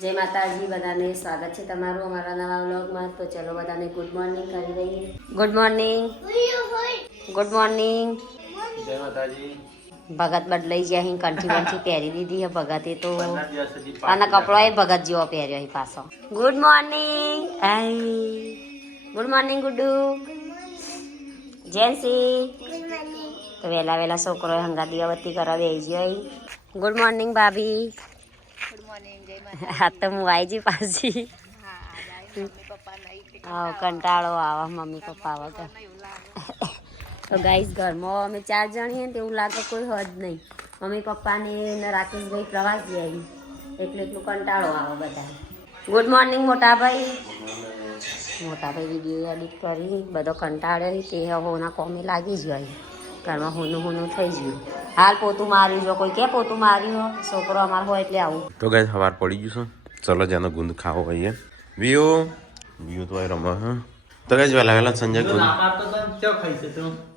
જય માતાજી, બધાને સ્વાગત છે તમારું અમારા નવા વ્લોગમાં. તો ચલો બધાને ગુડ મોર્નિંગ કરી દઈએ. Good morning, good morning. જય માતાજી. ભગત બદલાઈ ગયા, અહીં કંઠી બંઠી પહેરી દીધી હે ભગતે તો, અને કપડો એ ભગત જેવો પહેર્યો અહીં પાછો. Good morning, good morning Guddu, Gen Z. તો વહેલા વહેલા છોકરો હંગા દીવાબત્તી કરવા બેસી ગયો અહીં. ગુડ મોર્નિંગ ભાભી. હા તો હું આવી જઈ પાછી. હા કંટાળો આવે મમ્મી પપ્પા વગર. તો ગાઈસ ઘરમાં અમે 4 જણી ને એવું લાગે કોઈ હદ નહીં. મમ્મી પપ્પાને ને રાકેશભાઈ પ્રવાસ ગયા એટલે એટલું કંટાળો આવે બધા. ગુડ મોર્નિંગ મોટાભાઈ. મોટાભાઈ વિડીયો એડિટ કરી બધો કંટાળે તે હોના કોમે લાગી જ ગઈ. ઘરમાં હોનું થઈ ગયું. હાલ પોતું માર્યું, જો કોઈ કે પોતું માર્યું છોકરો અમાર હોય એટલે આવું. તો ગાઈસ સવાર પડી ગયું છે. ચલો જેનો ગુંદ ખાવો હોય વ્યૂ તો રમો. હા તો ગાઈસ વહેલા વહેલા સંજય ગુંદ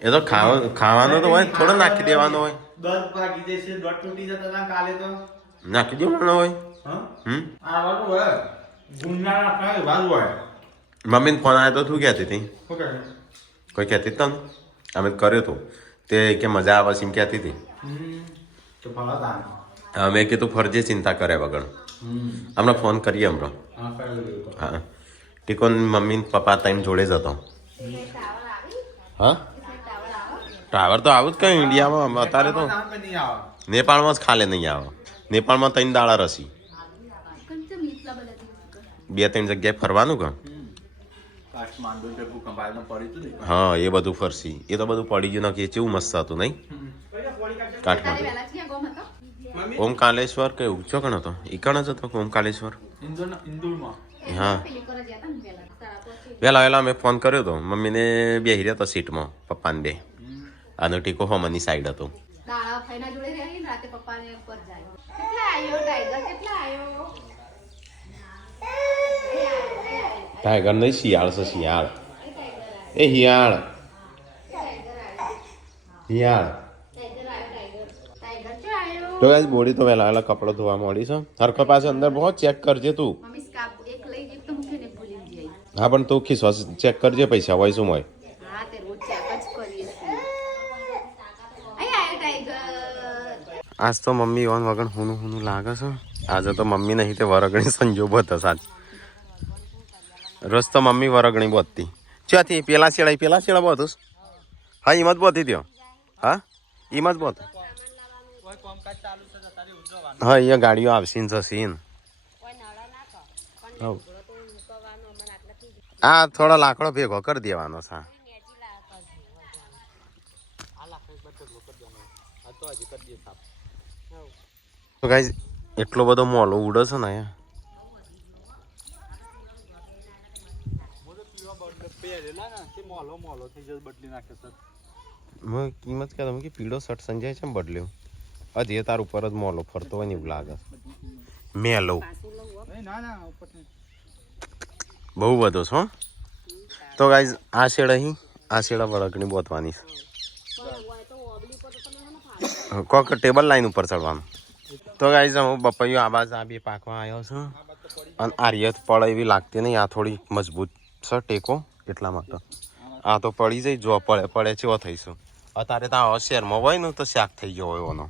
એ તો ખાવાનો તો હોય, થોડો નાખી દેવાનો હોય. નાખી દેવાનો હોય. મમ્મીને ફોન આવ્યો તો તું કહેતી હતી, કોઈ કહેતી તને અમે કર્યો તો તે કે મજા આવે છે એમ કહેતી હતી. મેં કીધું ફરજે ચિંતા કરે વગર હમણાં ફોન કરીએ હમણાં. હા ટીકોન મમ્મી ને પપ્પા ટાઈમ જોડે જ હતો. હા ટાવર તો આવું જ કઈ ઇન્ડિયામાં અત્યારે તો નેપાળમાં જ ખાલે નહીં આવે. નેપાળમાં 3 દાડા રસી, 2-3 જગ્યાએ ફરવાનું કે. હા એ બધું ફરસી, એ તો બધું પડી ગયું નથી. કેવું મસ્ત હતું નહીં કાઠમાંડું. ઓમકાલેશ્વર કે ઊંચો કણ હતો? ઈકણ જ હતો ઓમકાલેશ્વર. હા વહેલા મેં ફોન કર્યો હતો. મમ્મીને બેસી રહ્યા હતા સીટમાં, પપ્પાને બે. આનો ટીકો હોમની સાઈડ હતો. ટાઈગર નહીં, શિયાળ છે શિયાળ. એ હિયાળ હિયાળ. તો ગાઈસ બોડી તો વહેલા વહેલા કપડો ધોવા મળી છે. હરખો પાસે અંદર બહુ ચેક કરજે તું. હા પણ તું ખીસવા ચેક કરજે પૈસા હોય શું હોય. આજ તો મમ્મી ઓન વગર હુનું લાગે છે. આજે તો મમ્મી નહીં તે વરગણી સંજોગો હતા સાચ. રોજ તો મમ્મી વરગણી બોતતી ક્યાંથી પેલા શેડા બોતું. હા હિંમત બોતી ત્યો. હા હિંમત બોત. હા અહીંયા ગાડીઓ આવશે ને જશે ને. હા થોડો લાકડો ભેગો કરી દેવાનો છે. તો ગાઈસ એટલો બધો મોલો ઉડે છે ને અહીંયા. કિંમત કે તમે પીળો શર્ટ સંજાય છે બદલ્યો હજી તાર ઉપર જ મોલો ફરતો હોય ને એવું લાગે. મેલો બહુ બધો છો. તો ગાઈસ આ શેડ અહીં, આ શેડા વળગણી બોતવાની છે. કોક ટેબલ લાઈન ઉપર ચડવાનું. તો ગાઈસ હું બપૈયો આબાજ આ બે પાકવા આવ્યો છું. અને આ રિયત પડે એવી લાગતી નહીં. આ થોડી મજબૂત છે ટેકો એટલા માટે. આ તો પડી જાય, જો પડે ચેવો થઈશું. અત્યારે તો આ શહેરમાં હોય ને તો શાક થઈ ગયો હોય એનો.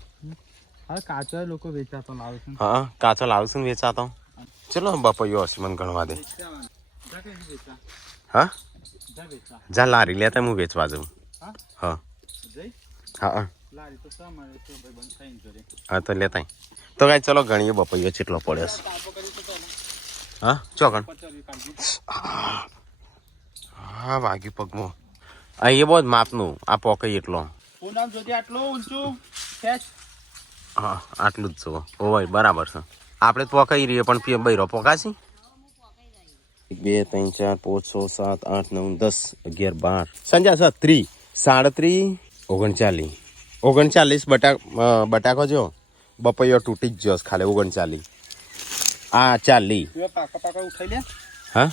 કાચો લોકો વેચાતો લાવશે. હા કાચો લાવશે ને વેચાતો. ચલો બપૈયો હશે મને ગણવા દે. હા જા લારી લેતા હું વેચવા જાઉં. હા હા હા તો લેતા. તો કાંઈ ચલો ગણીએ બપૈયો કેટલો પડે છે. હા ચોગણ. હા વાગ્યું પગમાં. અહીં બહુ જ માપનું આ પોકઈ એટલો. હા આટલું જ જુઓ હોય બરાબર છે. આપણે પોકાઈ રહીએ પણ બૈરો પોકાશી. 1 2 3 4 5 6 7 8 9 10 11 12 સંજા 37 37 39 બટાકો જો બપૈયો તૂટી જ ગયો ખાલી 39. આ 40. હા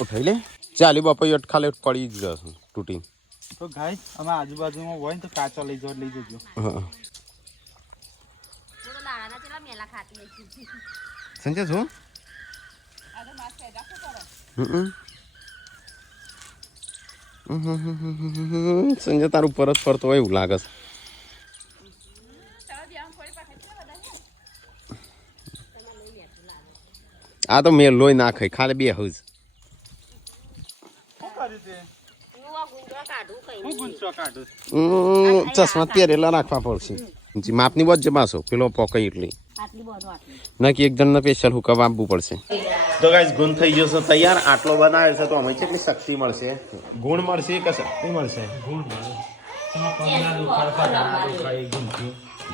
ઉઠાઈ લે 40 બપૈયો ખાલી પડી જ જશે તૂટી. તો ગાય અમે આજુબાજુમાં હોય ને તો કાચો લઈ જજો. સંજય શું સંજય તારું પરત ફરતો હોય એવું લાગે છે. આ તો મેં લોહી નાખે ખાલી બે હજ શું કર્યું તે હું ગુંચો કાઢું ચશ્મા પહેરેલા રાખવા પડશે માપની બધ જમાશો પેલો પોકાઈ એટલી નાખી એક જણને સ્પેશિયલ હુકમ આપવું પડશે. તો ગાઈસ ગુણ થઈ ગયો છે તૈયાર. આટલો બનાવ્યો છે તો અમે કેટલી શક્તિ મળશે? ગુણ મળશે કે શક્તિ મળશે?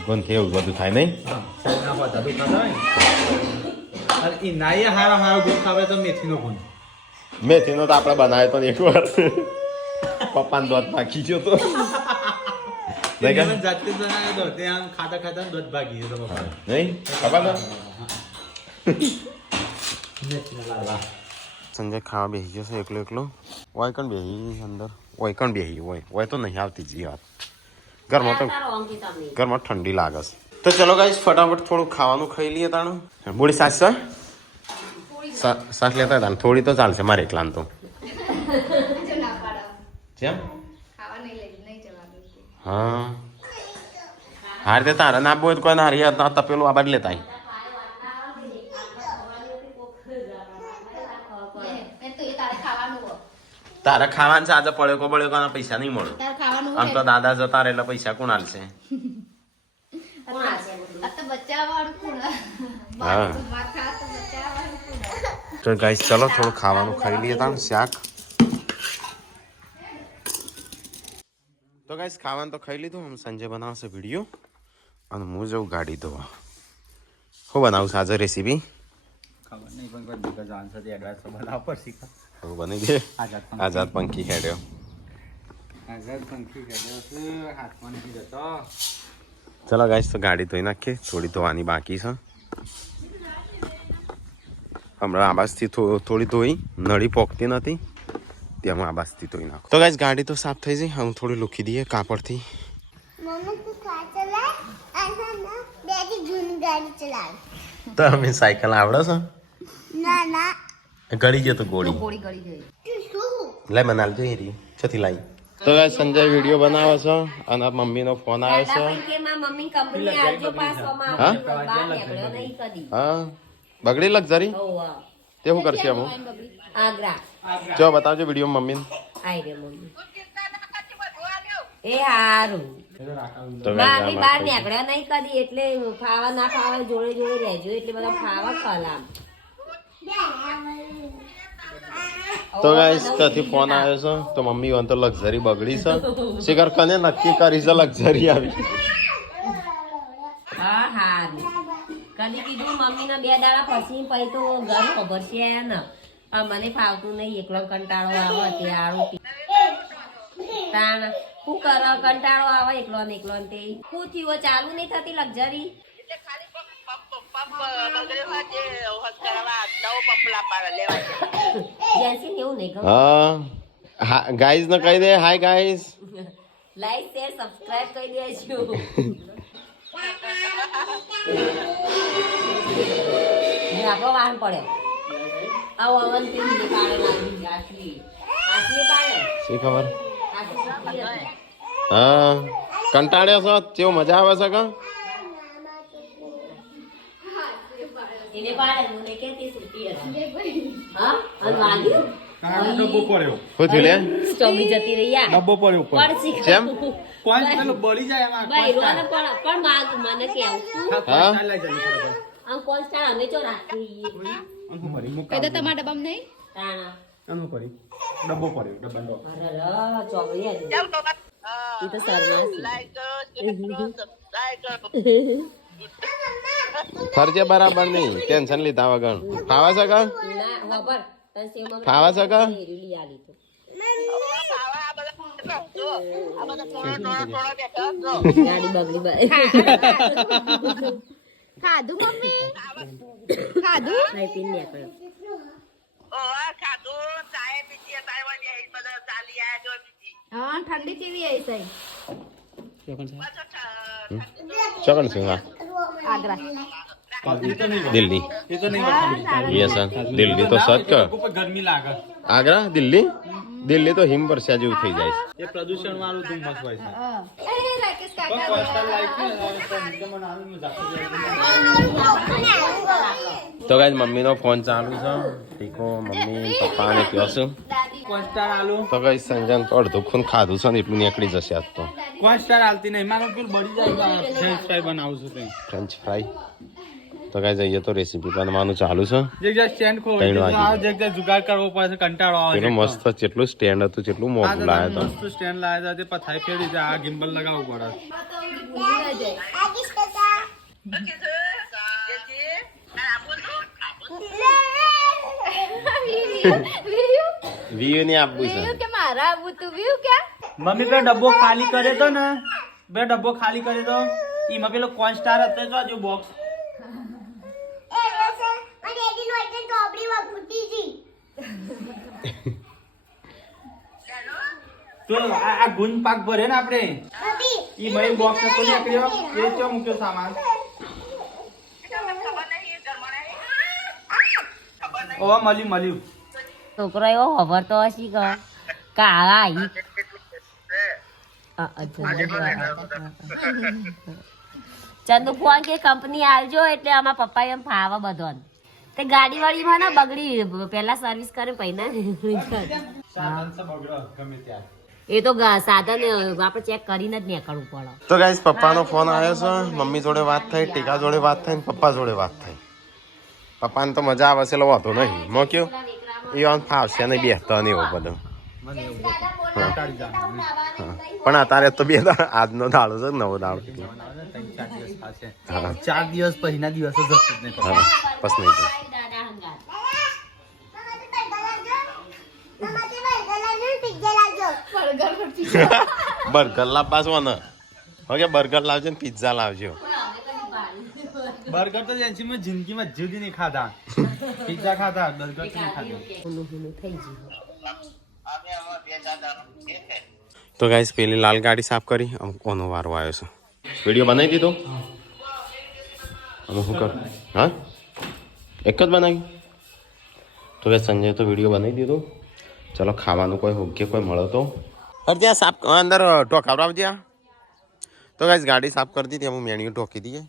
ગુણથી એવું બધું થાય નહીં. નાઈએ હારો ગુણ ખાવે તો મેથીનો ગુણ. મેથીનો તો આપણે બનાવ્યો તો એક વાર પપ્પાને દોધ નાખી ગયો તો જાતે બનાવ્યો તો તે આમ ખાતા ખાતા દૂધ ભાગી ગયો તો નહીં ખબર સંજય ખાવા બેસી ગયો છે એકલો એકલો. ઓય કણ બેસી અંદર ઓય કણ બેસી ઓય તો નહીં આવતી જી વાત. ઘરમાં ઠંડી લાગે છે. તો ચલો ગાઈસ ફટાફટ થોડું ખાવાનું ખાઈ લઈએ તાણું. બોડી સાસ સાસ લેતા હતા થોડી તો ચાલશે મારે એકલાને તો. કેમ હા હાર તે તારે ના બોય કોઈ ના હારી ના તપેલું આ બાદ લેતા તારે ખાવાનું છે આજે પડ્યો પડ્યો પૈસા નહીં મળે. આમ તો દાદા જતા રહે એટલે પૈસા કોણ હાલશે? હા તો ગાઈસ ચલો થોડું ખાવાનું ખાઈ લઈએ તાણ શાક. તો ગાઈસ ખાવાનું તો ખાઈ લીધું. સંજય બનાવશે વિડીયો અને હું જઉં ગાડી ધોવા. શું બનાવું આજે રેસીપી? ખબર નહીં પણ કોઈ બીજા જાણ સાથે એડવાન્સ બનાવવા પડશે. હવે બની ગયે આઝાદ પંખી ખેડ્યો. આઝાદ પંખી ખેડ્યો છે હાથમાં નથી જતો. ચલો ગાઈસ તો ગાડી ધોઈ નાખીએ. થોડી ધોવાની બાકી છે. હમણાં આબાસથી થોડી ધોઈ નળી પોકતી નથી ત્યાં હું આબાસથી ધોઈ નાખું. તો ગાઈસ ગાડી તો સાફ થઈ જાય. હું થોડી લૂકી દઈએ કાપડથી. તો અમે સાયકલ આવડે છે? ગળી ગયો તો ગોળી લે મનાલ તો એરી છથી લાઈ. તો ગાઈસ સંજય વિડીયો બનાવે છે અને મમ્મીનો ફોન આવ્યો છે. હા બગડી લક્ઝરી તે શું કરશે અમુક જો બતાવજો વિડીયો મમ્મી. એ હારું બાર નીકળ્યા નહીં કદી એટલે ફાવા ના ફાવા જોડે જોડે રહેજો એટલે બધા ફાવા કલામ. તો ગાઈસ કથી ફોન આવ્યો છે તો મમ્મી વન તો લક્ઝરી બગડી છે. શિખર કને નક્કી કરી છે લક્ઝરી આવી. હા હારું કદી કીધું મમ્મી ના 2 દાડા પછી પછી તો ઘર ખબર છે ને મને ફાવતું નહીં એકલો કંટાળો આવે ત્યારે તાણ શું કર કંટાળો આવે એકલો ને એકલો તે શું થયું ચાલુ નહીં થતી લક્ઝરી. હા ગાઈસ ને કહી દે hi guys. Like share subscribe કરી દેજો. આપણો વાહન પડ્યો આવો અવન થી પાડે લાગી આટલી પાડે શી ખબર. હા કંટાળ્યો છો કેવું મજા આવે છે કા? એને પાડે મને કેતી સુતી હતી. હા અને વાગ્યું ડબ્બો પડ્યો. શું થયું લે? સ્ટોબી જતી રહી યાર. ડબ્બો પડ્યો પડસી કેમ? કોણ પેલો બળી જાય એમાં. ભાઈ રોને પણ માગ મને કેવું હા આમ કોન્સ્ટાર અમે જો રાખી કદા તમારા ડબ્બામાં નહીં તાણા અનુ કરી ડબ્બો પડ્યો ડબ્બો. અરે ચોગડી આ ઈ તો સરમાસી ફરજે બરાબર નહીં ટેન્શન લીધા વગર. ખાવા છે કા? ના ખબર તને સેવમાં ખાવા છે કા? રીલી આલી તો ગાડી બગડી બાય ખાધું મમ્મી ખાધું ખાઈ પીને નીકળ્યો. હા ઠંડી કેવી આવી સહી ચોકન છે હા આગ્રા दिल्ली ये तो नहीं बता ये सर दिल्ली तो सच का ऊपर गर्मी लागे आगरा दिल्ली दिल्ली तो हिम वर्षा जेવું થઈ જાય ये प्रदूषण वालों तुम मत હોય છે એ રાકેશ કાકા કોસ્ટલ લાઈફ ને નીચે મનાવી में जाते તો ગાઈસ મમ્મી નો ફોન ચાલુ છે ઠીકો મમ્મી પપ્પા ને કયો છું કોસ્ટલ આલુ તો ગાઈસ સંજન તો અડધું ખૂન ખાધું છે ને એટલું નીકળી જશે આજ તો કોસ્ટલ આલતી નહીં મારો પેલ બળી જાય ફ્રેન્ચ ફ્રાય બનાવું છું તે ફ્રેન્ચ ફ્રાય તો ગાઈસ અહીંયા તો રેસીપી બનાવવાનું ચાલુ છે જગ્યા સ્ટેન્ડ ખો જગ્યા જુગાડ કરવો પડે છે કંટાળો આવે પેલું મસ્ત જેટલું સ્ટેન્ડ હતું જેટલું મોટું લાયા મસ્ત સ્ટેન્ડ લાયા છે તે પથાઈ ફેરી છે આ ગિમ્બલ લગાવવું પડે વ્યુ ને આપવું છે કે મારા આવું તું વ્યુ કે મમ્મી પેલો ડબ્બો ખાલી કરે તો ને બે ડબ્બો ખાલી કરે તો એમાં પેલો કોન સ્ટાર હતો જો જો બોક્સ તો આ ગુંજ પાક ભરે ને આપણે ઈ મય બોક્સ તો નીકળ્યો એ ચો મૂક્યો સામાન ઓ મળ્યું છોકરો એવો ખબર તો હશી કે કાળા આવી ચંદુ ફોન કે કંપની આવજો એટલે આમાં પપ્પા એમ ફાવે બધો તે ગાડી વાળીમાં ના બગડી પેલા સર્વિસ કરે પૈના સાધન સે બગડો ગમે ત્યાં એ તો સાધન આપણે ચેક કરીને જ નીકળવું પડે તો ગાઈસ પપ્પાનો ફોન આવ્યો છે મમ્મી જોડે વાત થઈ ટીકા જોડે વાત થઈ પપ્પા જોડે વાત થઈ પપ્પાને તો મજા આવે છે એટલે વાંધો નહીં મોક્યો એ આમ ફાવશે નહીં બેસતા નહીં એવું બધું પણ અત્યારે તો બે આજનો દાડો છે નવો દાડો 4 દિવસ પહેલા દિવસ જ જશે ને હા બસ નહીં બર્ગર લાવવા છો ને હવે બર્ગર લાવજો ને પિઝા લાવજો બર્ગર તો જેન્સી મેં જિંદગીમાં જુદી નહીં ખાધા પિઝા ખાધા બર્ગર તો નહીં ખાધા તો ગાઈસ પેલી લાલ ગાડી સાફ કરી કોનો વારો આવ્યો છે વિડીયો બનાવી દીધો અમે શું કર હા એક જ બનાવી તો ગાઈસ સંજય તો વિડીયો બનાવી દીધો ચલો ખાવાનું કોઈ હોગ્ય કોઈ મળે તો અરે ત્યાં સાફ અંદર ઢોકાવડાવજે તો ગાઈસ ગાડી સાફ કરી દીધી અમે મેન્યુ ઢોકી દઈએ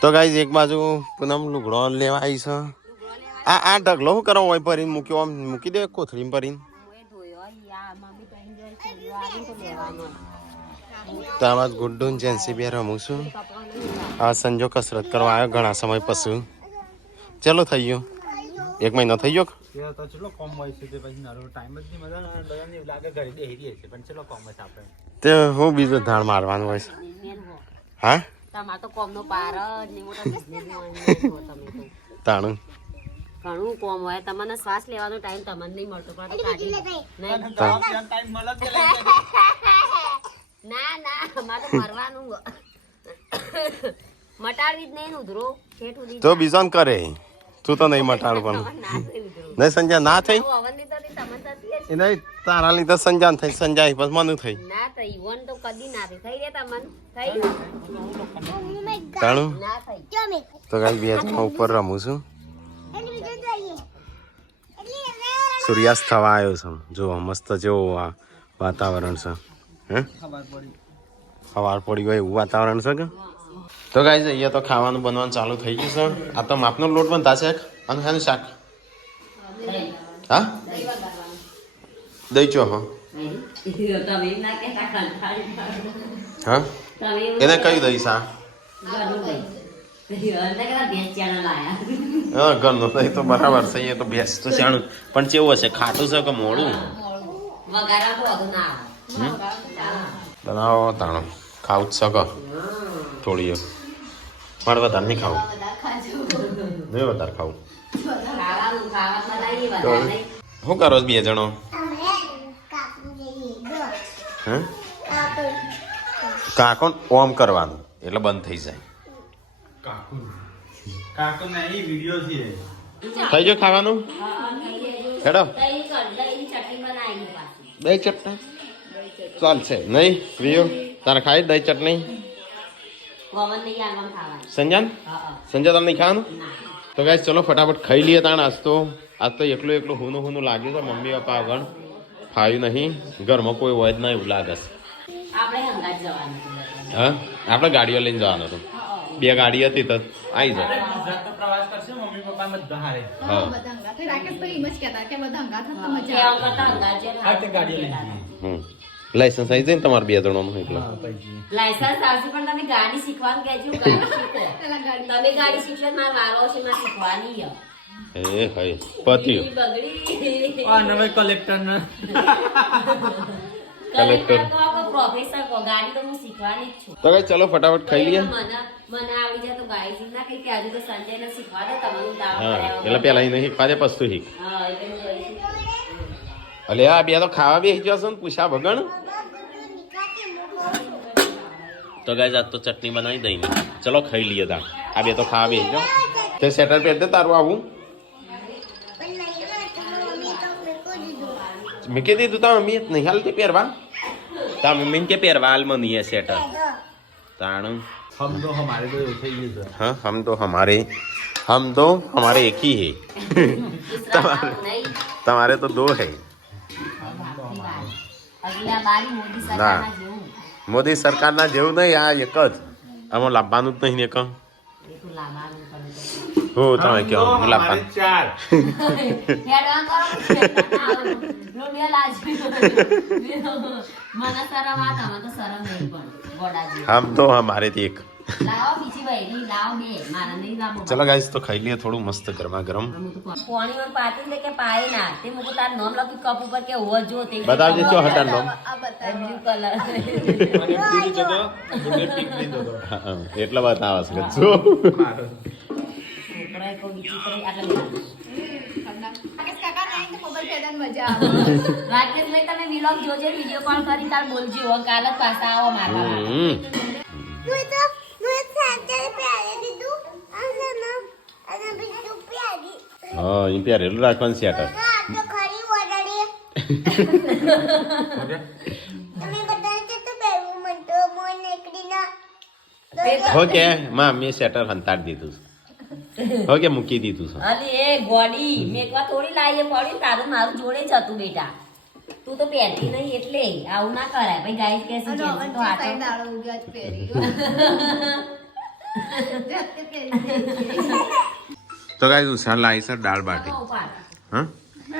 તો ગાઈસ એક બાજુ પૂનમ લુગડો લેવા આવી છે આ ઢગલો શું કરો હોય ભરીને મૂક્યો આમ મૂકી દે કોથળીમાં ભરીને તો આમાં ગુડ્ડુ જેન્સી બે રમું છું આ સંજો કસરત કરવા આવ્યો ઘણા સમય પછી ચલો થઈ ગયો 1 મહિનો થઈ ગયો તો ચલો કોમ હોય છે તે પછી નારો ટાઈમ જ નહીં મજા બધાને એવું લાગે ઘરે બેહી રહી છે પણ ચલો કોમ જ આપણે તે હું બીજો ધાડ મારવાનું હોય છે હા તમાર તો કોમનો પાર જ નહીં મોટા તમે તો તાણું ઘણું કોમ હોય તમને શ્વાસ લેવાનો ટાઈમ તમને નહીં મળતો પણ તો કાઢી નહીં ટાઈમ મળે કે ના અમારે તો મરવાનું મટાડવી જ નહીં ઉધરો ઠેઠ ઉધી તો બીજોન કરે તું તો નહીં મટાડું પણ નહીં સંજા ના થઈ અવનની તો તમને થતી એ નહીં તારા લીધે સંજાન થઈ સંજાય પછી મનું થઈ ના થઈ વન તો કદી ના થઈ રે તમને થઈ તાણું ના થઈ તો ગાઈ બે જણા ઉપર રમું છું સૂર્યાસ્ત થવા આવ્યો છે જો મસ્ત જેવો આ વાતાવરણ છે હે સવાર પડી હોય એવું વાતાવરણ છે કે તો ગાઈસ અહીંયા તો ખાવાનું બનવાનું ચાલુ થઈ ગયું છે આ તો માપનો લોટ બનતા છે અને શાનું શાક હા દહીં ચો હા હા એને કયું દહીં શાક હા ઘરનું દહીં તો બરાબર છે એ તો ભેંસ તો જાણું પણ કેવું હશે ખાટું છે કે મોડું બનાવો તાણો ખાવું જ શકો થોડી મારે વધારે નહીં ખાવું નહીં વધારે ખાવું શું કરો બે જણો હે કાકો ઓમ કરવાનું એટલે બંધ થઈ જાય કાકો ના એ વિડિયો છે થઈ ગયો ખાવાનું હેડો દહીં ચટણી ચાલશે નહીં વિયો તારે ખાઈ દહીં ચટણી ગોવન નહીં આલવાનું ખાવાનું. સંજાન હા. સંજા તમને નહીં ખાવાનું તો ગાઈસ ચલો ફટાફટ ખાઈ લઈએ તાણ આજ તો એકલું હુનું લાગ્યું છે મમ્મી પપ્પા આગળ ફાવ્યું નહીં ઘરમાં કોઈ હોય જ નહીં એવું લાગે છે આપણે હંગાત જવાનું હતું. હા આપણે ગાડીઓ લઈને જવાનું હતું 2 ગાડી હતી તો આવી જાય ગુજરાત તો પ્રવાસ કરશે મમ્મી પપ્પા બધા હારે હા બધા હંગાથ. રાકેશભાઈ એમ જ કહેતા કે બધા હંગાથ હોય તો મજા કહેવા આવે. કરતાં હંગાત જઈને આ તે ગાડીઓ લઈને જઈએ. લાયસન્સ આવી જાય ને તમારે 2 જણોનું એટલે હા પછી લાયસન્સ આવશે પણ તમે ગાડી શીખવાનું કહેજો. ગાડી શીખો. પેલા ગાડી તમે ગાડી શીખશો તો મારે વારો છે મારે શીખવાની છે. એ હઈ પત્યું બગડી આ નવે કલેક્ટર ને કલેક્ટર તો આપણો પ્રોફેસર કો ગાડી તો હું શીખવાની જ છું. તો ગાઈસ ચલો ફટાફટ ખાઈ લઈએ મને આવડી જાય તો ગાડી શીખ ના કઈ કે હજુ તો સંજયને શીખવા દો તમારું દાવ હા કર્યા એટલે પેલા અહીં શીખવા દે પસ્તું શીખ હા એટલે હું ગાડી શીખું. અલે આ 2 તો ખાવા બેસી જશો ને પૂછા ભગણ તો ગાઈસ આજ તો ચટણી બનાવી દઈ ચલો ખાઈ લઈએ તા આ 2 તો ખાવા બેસી જાઓ તે સેટર પહેર દે તારું આવું મૂકી દીધું તા મમ્મી નહીં હાલતી પહેરવા તા મમ્મીને કે પહેરવા હાલ મને એ સેટર તાણ હમ તો હમારે તો એવું થઈ ગયું છે हाँ हम तो हमारे एक ही है दूसरा काम नहीं. तुम्हारे तो 2 है અગલા બારી મોદી ના. સરકારના જેવું. મોદી સરકારના જેવું નહીં આ એક જ આમાં લાવવાનું જ નહીં ને એ તો લાવવાનું પણ હું તમે કહો હું હમારે લાવવાનું 4 હેડવાન કરો રોડિયા લાજ મને શરમ આ તમે તો શરમ નહીં પણ ગોડાજી हम तो हमारे थी एक લાવો બીજી ભાઈ લાવો બે મારા નહીં લાવો चलो गाइस तो खाई लिए थोड़ું મસ્ત ગરમા ગરમ પાણી માં પાતી દે કે પાય ના તે મુકો તાર નામ લખી કપ ઉપર કે હોવો જો તે બતાવજે ચો હટાર નો આ બતાવો. બ્લુ કલર અને પીરી જતો ગુડે ટીક નહીં જતો એટલે બતાવસ કે જો છોકરાએ કોઈ વિચિત્ર આટલા રાકેશ કાકાને આઈને તો ખબર પડે ને મજા આવે. રાકેશભાઈ તમે વિલોગ જોજે વિડિયો કોલ કરી તાર બોલજો હવે કાલ જ પાછા આવો મારવા હમ. હા એમ પહેરેલું રાખવાનું સેટર ઓકે માં મેં સેટર હંતાડી દીધું ઓકે મૂકી દીધું છે અલી એ ગોડી મેકવા થોડી લાઈએ પડી તારું મારું જોડે જ હતું બેટા તું તો પહેરતી નહીં એટલે આવું ના કરાય ભાઈ ગાઈસ કે છે અને તો અવનજી સાઈડ આટો દાડો ઉગ્યા જ પહેરી. જાતે પહેરી. તો ગાઈસ ઉસાર લાવી છે દાળ બાટી ઉપાડ હા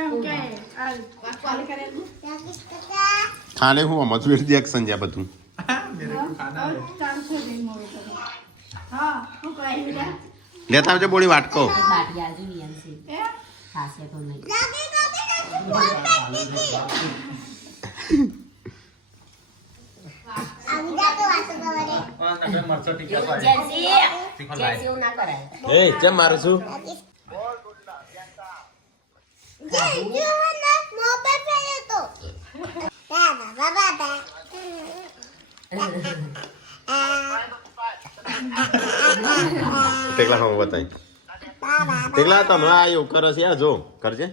એમ કે આ વાલ કરેલું. ખાલે હું મજૂર દેખ સંજ્યા બધું ચાલશે નહીં મોડું કરો. હા શું કહે છે? લેતા આવજો બોડી વાટકો બાટી આજુ વિયનસી એ? ખાશે તો નહીં આ નવે મરચો ટીકા પાડે જેન્સી જેન્સી એવું ના કરાય એ કેમ મારું છું ટેકલા હું બતાવી ટેકલા તમે આ એવું કરો છે આ જો કરજે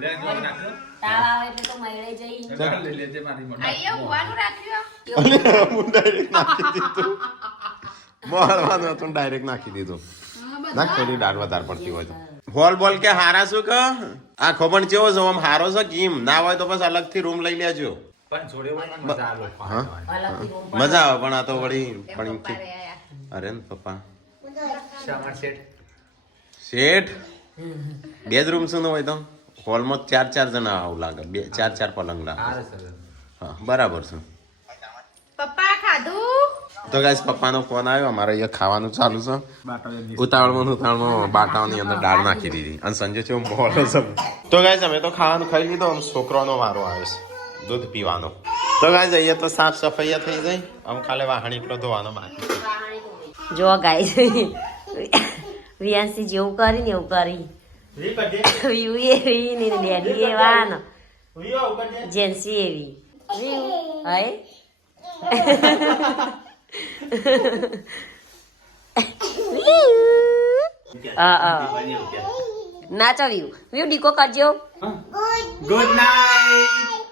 લે જો નાખો તાવ આવે એટલે તો મયળે જઈ લઈ લેજે મારી મોટા અહીંયા ઊંઘવાનું રાખ્યું. હું ડાયરેક્ટ નાખી દીધું મોળવાનું હતું ડાયરેક્ટ નાખી દીધું નાખ થોડી દાળ વધારે પડતી હોય તો હોલ બોલ કે હારા શું કે આ ખોબણ ચેવો છો આમ હારો છે કેમ ના હોય તો બસ અલગથી રૂમ લઈ લેજો પણ જોડે હોય ને મજા આવે હા અલગથી રૂમ મજા આવે પણ આ તો વળી પણ પપ્પા રે આયા. અરે ને પપ્પા શામાર સેટ શેઠ 2 જ રૂમ શું હોય તો હોલમાં 4 જણા આવું લાગે 4 પલંગ લાગે આરે સર હા બરાબર છે પપ્પા ખાધું. તો ગાઈસ પપ્પાનો ફોન આવ્યો અમારે અહીંયા ખાવાનું ચાલુ છે બાટા ઉતાવળમાં બાટાઓની અંદર દાળ નાખી દીધી અને સંજય છે બોલ છે તો ગાઈસ અમે તો ખાવાનું ખાઈ લીધો આમ છોકરાનો વારો આવ્યો છે દૂધ પીવાનો તો ગાઈસ અહીંયા તો સાફ સફાઈ થઈ જાય આમ ખાલી વાહણ એકલો ધોવાનો બાકી જો ગાઈસ વિયાંસી જેવું કરીને એવું કરી રી કડે વ્યુ એવી ને ડેડી એવા ને ઉયો કડે જેન્સી એવી વ્યુ હાય નાચો વ્યુ વ્યુ ડીકો કરજો ગુડ નાઈટ